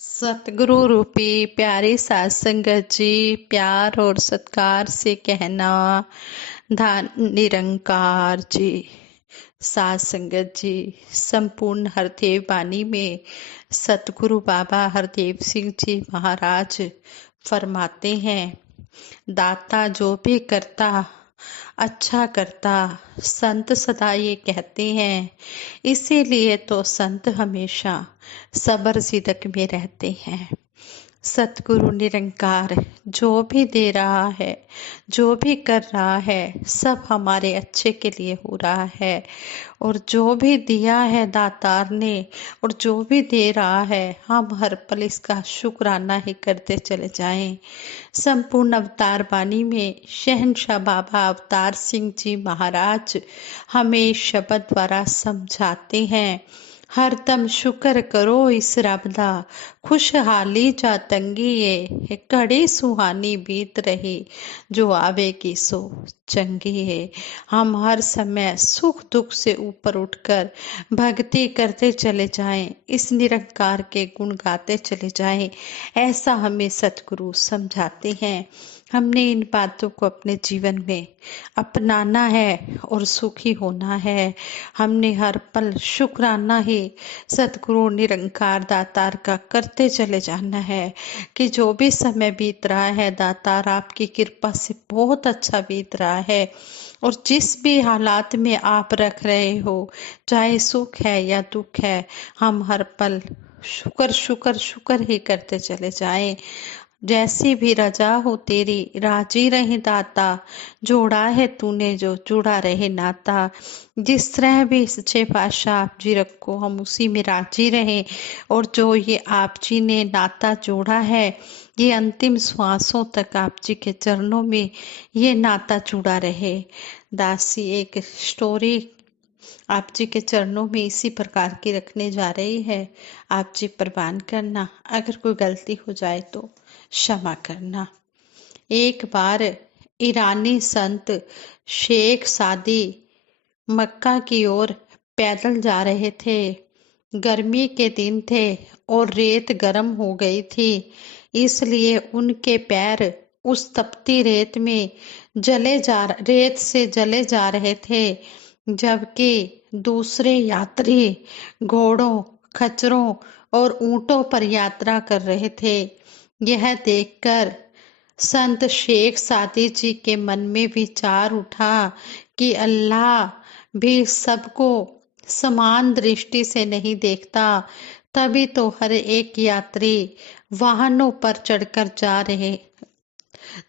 सतगुरु रूपी प्यारी सात संगत जी, प्यार और सत्कार से कहना धन निरंकार जी। सात संगत जी, संपूर्ण हरदेव वाणी में सतगुरु बाबा हरदेव सिंह जी महाराज फरमाते हैं, दाता जो भी करता अच्छा करता। संत सदा ये कहते हैं, इसीलिए तो संत हमेशा सबर सिदक में रहते हैं। सतगुरु निरंकार जो भी दे रहा है, जो भी कर रहा है, सब हमारे अच्छे के लिए हो रहा है। और जो भी दिया है दातार ने और जो भी दे रहा है, हम हर पल इसका शुक्राना ही करते चले जाएं। संपूर्ण अवतार वाणी में शहंशाह बाबा अवतार सिंह जी महाराज हमें शब्द द्वारा समझाते हैं, हरदम शुक्र करो इस रब दा, खुशहाली जा तंगी है, घड़ी सुहानी बीत रही, जो आवेगी सो चंगी है। हम हर समय सुख दुख से ऊपर उठकर भक्ति करते चले जाएं, इस निरंकार के गुण गाते चले जाएं, ऐसा हमें सतगुरु समझाते हैं। हमने इन बातों को अपने जीवन में अपनाना है और सुखी होना है। हमने हर पल शुक्राना ही सतगुरु निरंकार दातार का करते चले जाना है कि जो भी समय बीत रहा है, दातार आपकी कृपा से बहुत अच्छा बीत रहा है। और जिस भी हालात में आप रख रहे हो, चाहे सुख है या दुख है, हम हर पल शुक्र शुक्र शुक्र ही करते चले जाएं। जैसी भी रजा हो तेरी, राजी रहे दाता, जोड़ा है तूने जो जुड़ा रहे नाता। जिस तरह भी सच्चे पातशाह आप जी रखो, हम उसी में राजी रहें। और जो ये आप जी ने नाता जोड़ा है, ये अंतिम श्वासों तक आप जी के चरणों में ये नाता जुड़ा रहे। दासी एक स्टोरी आप जी के चरणों में इसी प्रकार की रखने जा रही है। आप जी प्रवान करना, अगर कोई गलती हो जाए तो क्षमा करना। एक बार ईरानी संत शेख सादी मक्का की ओर पैदल जा रहे थे। गर्मी के दिन थे और रेत गर्म हो गई थी, इसलिए उनके पैर उस तपती रेत से जले जा रहे थे, जबकि दूसरे यात्री घोड़ों, खच्चरों और ऊंटों पर यात्रा कर रहे थे। यह देखकर संत शेख सादी जी के मन में विचार उठा कि अल्लाह भी सबको समान दृष्टि से नहीं देखता, तभी तो हर एक यात्री वाहनों पर चढ़कर जा रहे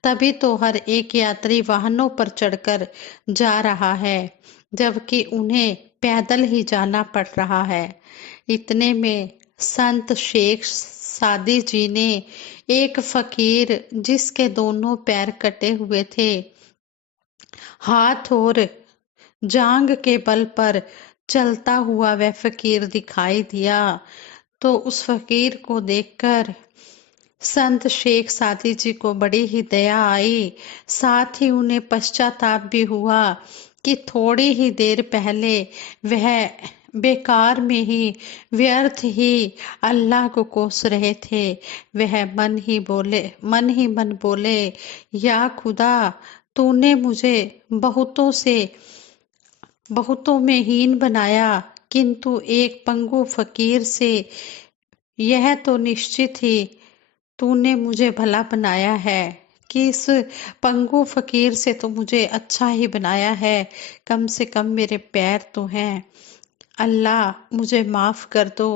तभी तो हर एक यात्री वाहनों पर चढ़कर जा रहा है, जबकि उन्हें पैदल ही जाना पड़ रहा है। इतने में संत शेख सादी जी ने एक फकीर, जिसके दोनों पैर कटे हुए थे, हाथ और जांग के बल पर चलता हुआ वह फकीर दिखाई दिया। तो उस फकीर को देखकर संत शेख सादी जी को बड़ी ही दया आई, साथ ही उन्हें पश्चाताप भी हुआ कि थोड़ी ही देर पहले वह बेकार में ही, व्यर्थ ही अल्लाह को कोस रहे थे। वह मन ही मन बोले, या खुदा, तूने मुझे बहुतों में हीन बनाया, किंतु एक पंगु फकीर से यह तो निश्चित ही तूने मुझे भला बनाया है कि इस पंगु फकीर से तो मुझे अच्छा ही बनाया है। कम से कम मेरे पैर तो हैं। अल्लाह मुझे माफ कर दो।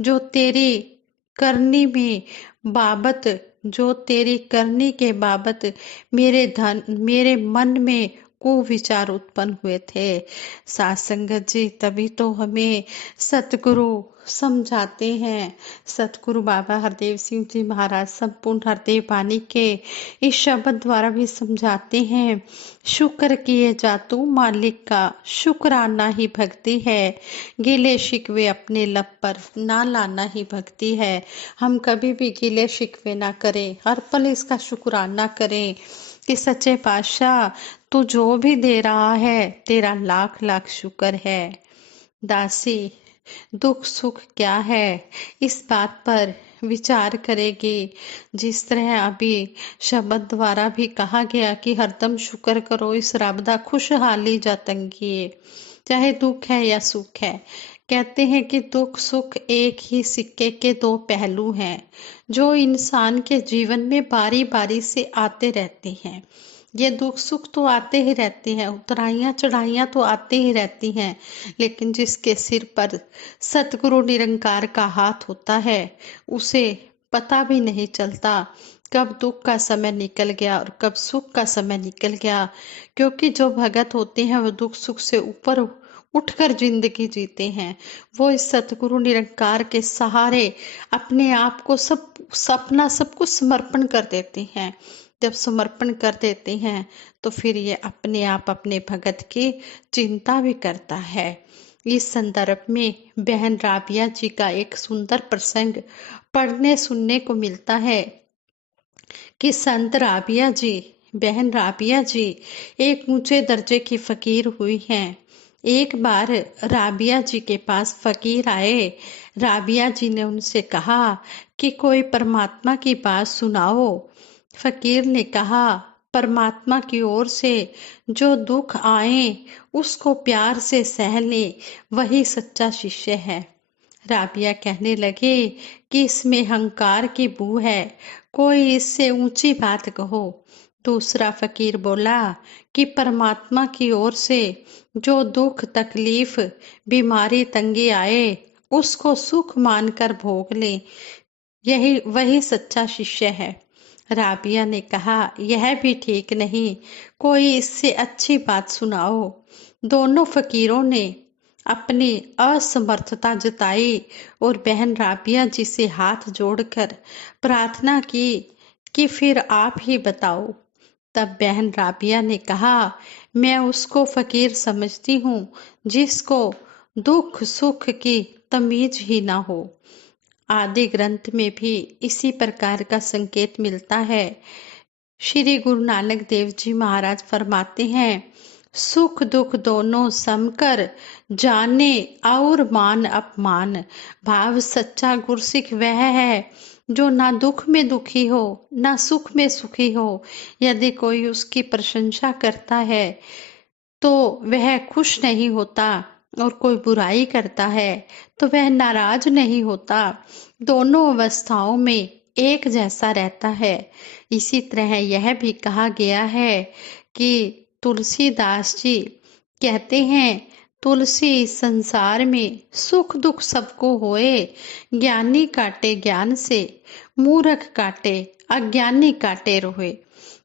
जो तेरी करनी में बाबत जो तेरी करनी के बाबत मेरे मन में कुविचार उत्पन्न हुए थे। सात संगत जी, तभी तो हमें सतगुरु समझाते हैं। सतगुरु बाबा हरदेव सिंह जी महाराज संपूर्ण हरदेव वाणी के इस शब्द द्वारा भी समझाते हैं, शुक्र किए जा तू मालिक का, शुक्राना ही भक्ति है, गिले शिकवे अपने लब पर ना लाना ही भक्ति है। हम कभी भी गिले शिकवे ना करें, हर पल इसका शुक्राना करें कि सच्चे पातशाह तू जो भी दे रहा है, तेरा लाख लाख शुक्र है। दासी, दुख सुख क्या है, इस बात पर विचार करेगी। जिस तरह अभी शब्द द्वारा भी कहा गया कि हरदम शुक्र करो, इस रब दा खुशहाली जतंगी, चाहे दुख है या सुख है। कहते हैं कि दुख सुख एक ही सिक्के के दो पहलू हैं, जो इंसान के जीवन में बारी बारी से आते रहते हैं। ये दुख सुख तो आते ही रहते हैं, उतराइयां चढ़ाइयां तो आते ही रहती हैं, लेकिन जिसके सिर पर सतगुरु निरंकार का हाथ होता है, उसे पता भी नहीं चलता कब दुख का समय निकल गया और कब सुख का समय निकल गया। क्योंकि जो भगत होते हैं वो दुख सुख से ऊपर उठकर जिंदगी जीते हैं। वो इस सतगुरु निरंकार के सहारे अपने आप को सपना सब कुछ समर्पण कर देते हैं। जब समर्पण कर देते हैं तो फिर ये अपने आप अपने भगत की चिंता भी करता है। इस संदर्भ में बहन राबिया जी का एक सुंदर प्रसंग पढ़ने सुनने को मिलता है कि संत राबिया जी, बहन राबिया जी एक ऊंचे दर्जे की फकीर हुई हैं। एक बार राबिया जी के पास फकीर आए। राबिया जी ने उनसे कहा कि कोई परमात्मा की बात सुनाओ। फकीर ने कहा, परमात्मा की ओर से जो दुख आए उसको प्यार से सह ले, वही सच्चा शिष्य है। राबिया कहने लगे कि इसमें अहंकार की बू है, कोई इससे ऊंची बात कहो। दूसरा फकीर बोला कि परमात्मा की ओर से जो दुख तकलीफ बीमारी तंगी आए उसको सुख मानकर भोग ले, यही वही सच्चा शिष्य है। राबिया ने कहा, यह भी ठीक नहीं, कोई इससे अच्छी बात सुनाओ। दोनों फकीरों ने अपनी असमर्थता जताई और बहन राबिया जी से हाथ जोड़कर प्रार्थना की कि फिर आप ही बताओ। तब बहन राबिया ने कहा, मैं उसको फकीर समझती हूँ जिसको दुख सुख की तमीज ही ना हो। आदि ग्रंथ में भी इसी प्रकार का संकेत मिलता है। श्री गुरु नानक देव जी महाराज फरमाते हैं, सुख दुख दोनों समकर जाने और मान अपमान। भाव सच्चा गुरसिख वह है जो ना दुख में दुखी हो ना सुख में सुखी हो। यदि कोई उसकी प्रशंसा करता है तो वह खुश नहीं होता, और कोई बुराई करता है तो वह नाराज नहीं होता। दोनों अवस्थाओं में एक जैसा रहता है। इसी तरह यह भी कहा गया है कि तुलसीदास जी कहते हैं, तुलसी संसार में सुख दुख सबको होए, ज्ञानी काटे ज्ञान से, मूर्ख काटे अज्ञानी काटे रोए।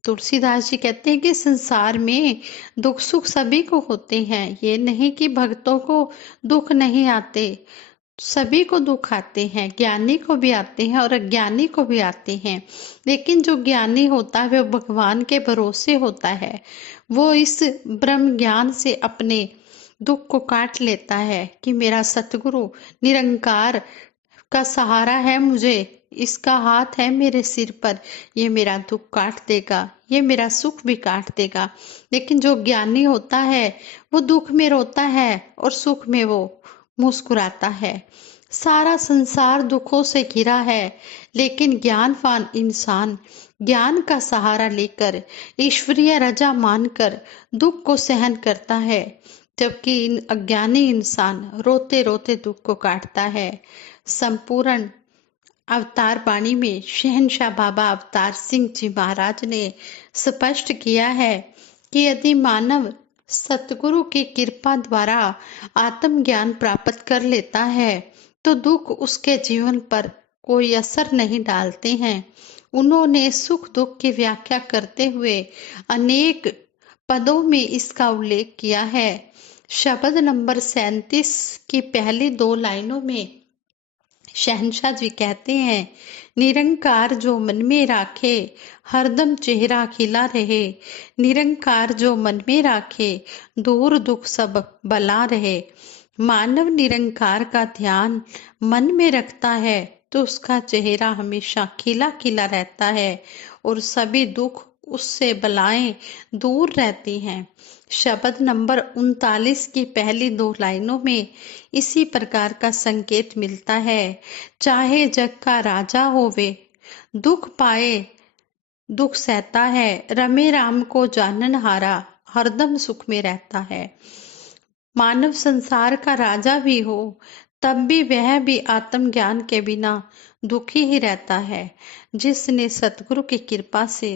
तुलसीदास जी कहते हैं कि संसार में दुख सुख सभी को होते हैं, ये नहीं कि भक्तों को दुख नहीं आते, सभी को दुख आते हैं, ज्ञानी को भी आते हैं और अज्ञानी को भी आते हैं। लेकिन जो ज्ञानी होता है वो भगवान के भरोसे होता है, वो इस ब्रह्म ज्ञान से अपने दुख को काट लेता है कि मेरा सतगुरु निरंकार का सहारा है, मुझे इसका हाथ है मेरे सिर पर, ये मेरा दुख काट देगा, ये मेरा सुख भी काट देगा। लेकिन जो ज्ञानी होता है वो दुख में रोता है और सुख में वो मुस्कुराता है। सारा संसार दुखों से घिरा है, लेकिन ज्ञानवान इंसान ज्ञान का सहारा लेकर ईश्वरीय रजा मानकर दुख को सहन करता है, जबकि अज्ञानी इंसान रोते रोते दुख को काटता है। संपूर्ण अवतार बाणी में शहनशाह बाबा अवतार सिंह जी महाराज ने स्पष्ट किया है कि यदि मानव सतगुरु की कृपा द्वारा आत्मज्ञान प्राप्त कर लेता है तो दुख उसके जीवन पर कोई असर नहीं डालते हैं। उन्होंने सुख दुख की व्याख्या करते हुए अनेक पदों में इसका उल्लेख किया है। शब्द नंबर 37 की पहली 2 लाइनों में शहनशाह जी कहते हैं, निरंकार जो मन में राखे हरदम चेहरा खिला रहे, निरंकार जो मन में राखे दूर दुख सब बला रहे। मानव निरंकार का ध्यान मन में रखता है तो उसका चेहरा हमेशा खिला खिला रहता है और सभी दुख उससे बलाएं दूर रहती हैं। शब्द नंबर 39 की पहली 2 लाइनों में इसी प्रकार का संकेत मिलता है। चाहे जग का राजा होवे, दुख पाए दुख सहता है, रमे राम को जानन हारा, हरदम सुख में रहता है। मानव संसार का राजा भी हो, तब भी वह भी आत्मज्ञान के बिना दुखी ही रहता है। जिसने सतगुरु की कृपा से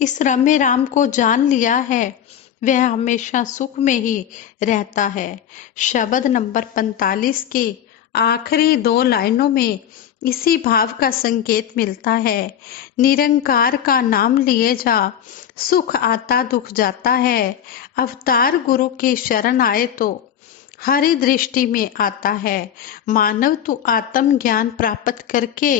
इस रमे राम को जान लिया है, वह हमेशा सुख में ही रहता है। शब्द नंबर 45 की आखिरी 2 लाइनों में इसी भाव का संकेत मिलता है। निरंकार का नाम लिए जा, सुख आता दुख जाता है। अवतार गुरु की शरण आए तो हरि दृष्टि में आता है। मानव तू आत्म ज्ञान प्राप्त करके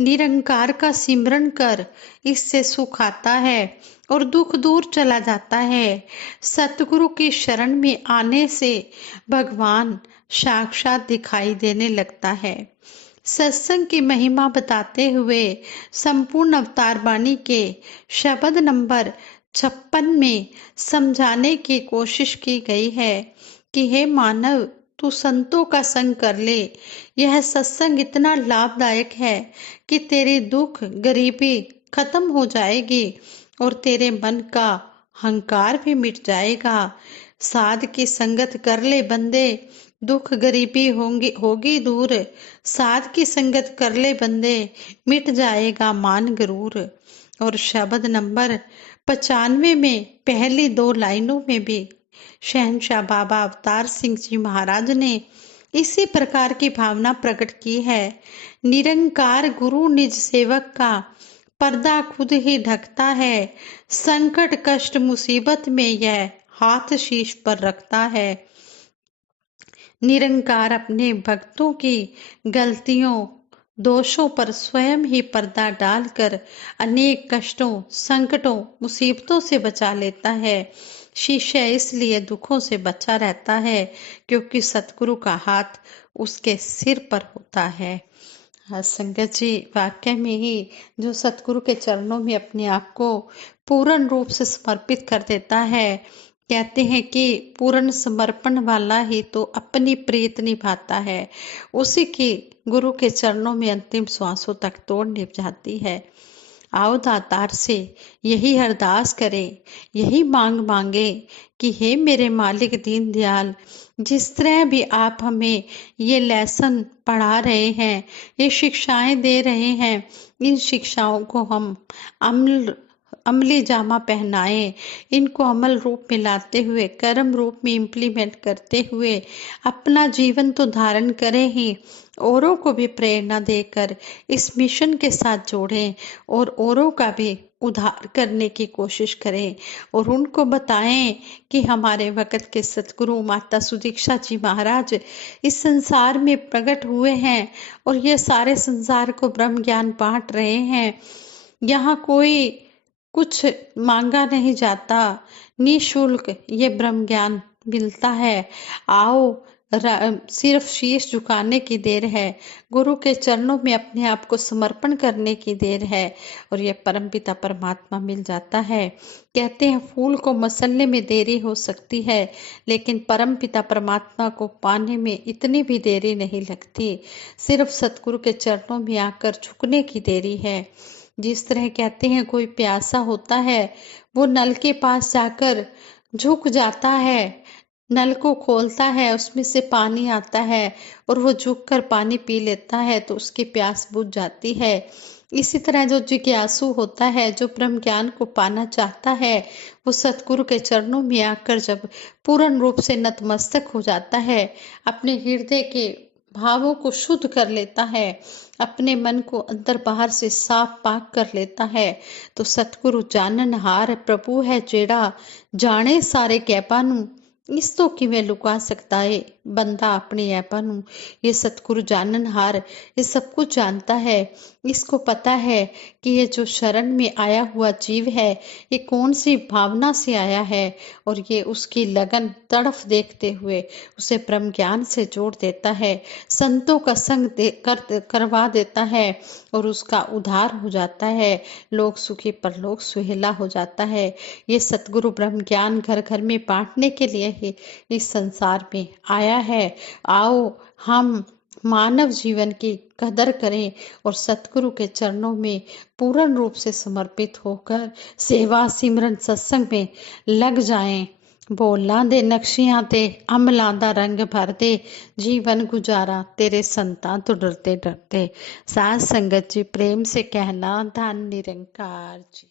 निरंकार का सिमरन कर, इससे सुख आता है और दुख दूर चला जाता है। सतगुरु की शरण में आने से भगवान साक्षात दिखाई देने लगता है। सत्संग की महिमा बताते हुए संपूर्ण अवतार वाणी के शब्द नंबर 56 में समझाने की कोशिश की गई है कि हे मानव, तू संतों का संग कर ले। यह सत्संग इतना लाभदायक है कि तेरी दुख गरीबी खत्म हो जाएगी और तेरे मन का हंकार भी मिट जाएगा। साध की संगत कर ले बंदे, दुख गरीबी होगी दूर। साध की संगत कर ले बंदे, मिट जाएगा मान गरूर। और शब्द नंबर 95 में पहली 2 लाइनों में भी शहंशाह बाबा अवतार सिंह जी महाराज ने इसी प्रकार की भावना प्रकट की है। निरंकार गुरु निज सेवक का पर्दा खुद ही ढकता है। संकट कष्ट मुसीबत में यह हाथ शीश पर रखता है। निरंकार अपने भक्तों की गलतियों दोषों पर स्वयं ही पर्दा डालकर अनेक कष्टों संकटों मुसीबतों से बचा लेता है। शिष्य इसलिए दुखों से बचा रहता है क्योंकि सतगुरु का हाथ उसके सिर पर होता है। हाँ संगत जी, वाक्य में ही जो सतगुरु के चरणों में अपने आप को पूर्ण रूप से समर्पित कर देता है, कहते हैं कि पूर्ण समर्पण वाला ही तो अपनी प्रीत निभाता है। उसी की गुरु के चरणों में अंतिम श्वासों तक तोड़ निभ जाती है। आओ दातार से यही अरदास करें, यही मांग मांगे कि हे मेरे मालिक दीन दयाल, जिस तरह भी आप हमें ये लेसन पढ़ा रहे हैं, ये शिक्षाएं दे रहे हैं, इन शिक्षाओं को हम अमली जामा पहनाएं, इनको अमल रूप में लाते हुए कर्म रूप में इम्प्लीमेंट करते हुए अपना जीवन तो धारण करें ही, औरों को भी प्रेरणा देकर इस मिशन के साथ जोड़ें और औरों का भी उद्धार करने की कोशिश करें और उनको बताएं कि हमारे वक़्त के सतगुरु माता सुदीक्षा जी महाराज इस संसार में प्रकट हुए हैं और ये सारे संसार को ब्रह्म ज्ञान बांट रहे हैं। यहाँ कोई कुछ मांगा नहीं जाता, निःशुल्क ये ब्रह्म ज्ञान मिलता है। आओ सिर्फ शीश झुकाने की देर है, गुरु के चरणों में अपने आप को समर्पण करने की देर है और ये परमपिता परमात्मा मिल जाता है। कहते हैं फूल को मसलने में देरी हो सकती है, लेकिन परमपिता परमात्मा को पाने में इतनी भी देरी नहीं लगती। सिर्फ सतगुरु के चरणों में आकर झुकने की देरी है। जिस तरह कहते हैं कोई प्यासा होता है, वो नल के पास जाकर झुक जाता है, नल को खोलता है, उसमें से पानी आता है और वो झुक कर पानी पी लेता है तो उसकी प्यास बुझ जाती है। इसी तरह जो जिज्ञासु होता है, जो ब्रह्म ज्ञान को पाना चाहता है, वो सतगुरु के चरणों में आकर जब पूर्ण रूप से नतमस्तक हो जाता है, अपने हृदय के भावों को शुद्ध कर लेता है, अपने मन को अंदर बाहर से साफ पाक कर लेता है, तो सतगुरु जाननहार प्रभु है जेड़ा जाने सारे कैपानू, ਇਸ ਤੋਂ ਕਿਵੇਂ ਲੁਕਾ ਸਕता है बंदा अपने ऐपा ਨੂੰ। ये सतगुरु जाननहार ये सब कुछ जानता है। इसको पता है कि ये जो शरण में आया हुआ जीव है ये कौन सी भावना से आया है, और ये उसकी लगन तड़फ देखते हुए उसे ब्रह्म ज्ञान से जोड़ देता है, संतों का संग करवा देता है और उसका उद्धार हो जाता है। लोक सुखी परलोक सुहेला हो जाता है। ये सतगुरु ब्रह्म ज्ञान घर घर में बांटने के लिए ही इस संसार में आया है। आओ हम मानव जीवन की कदर करें और सतगुरु के चरणों में पूर्ण रूप से समर्पित होकर सेवा सिमरन सत्संग में लग जाएं। बोलां दे नक्शियां ते अमलां दा रंग भर दे, जीवन गुजारा तेरे संतां तो डरते डरते। साध संगत जी प्रेम से कहना धन निरंकार जी।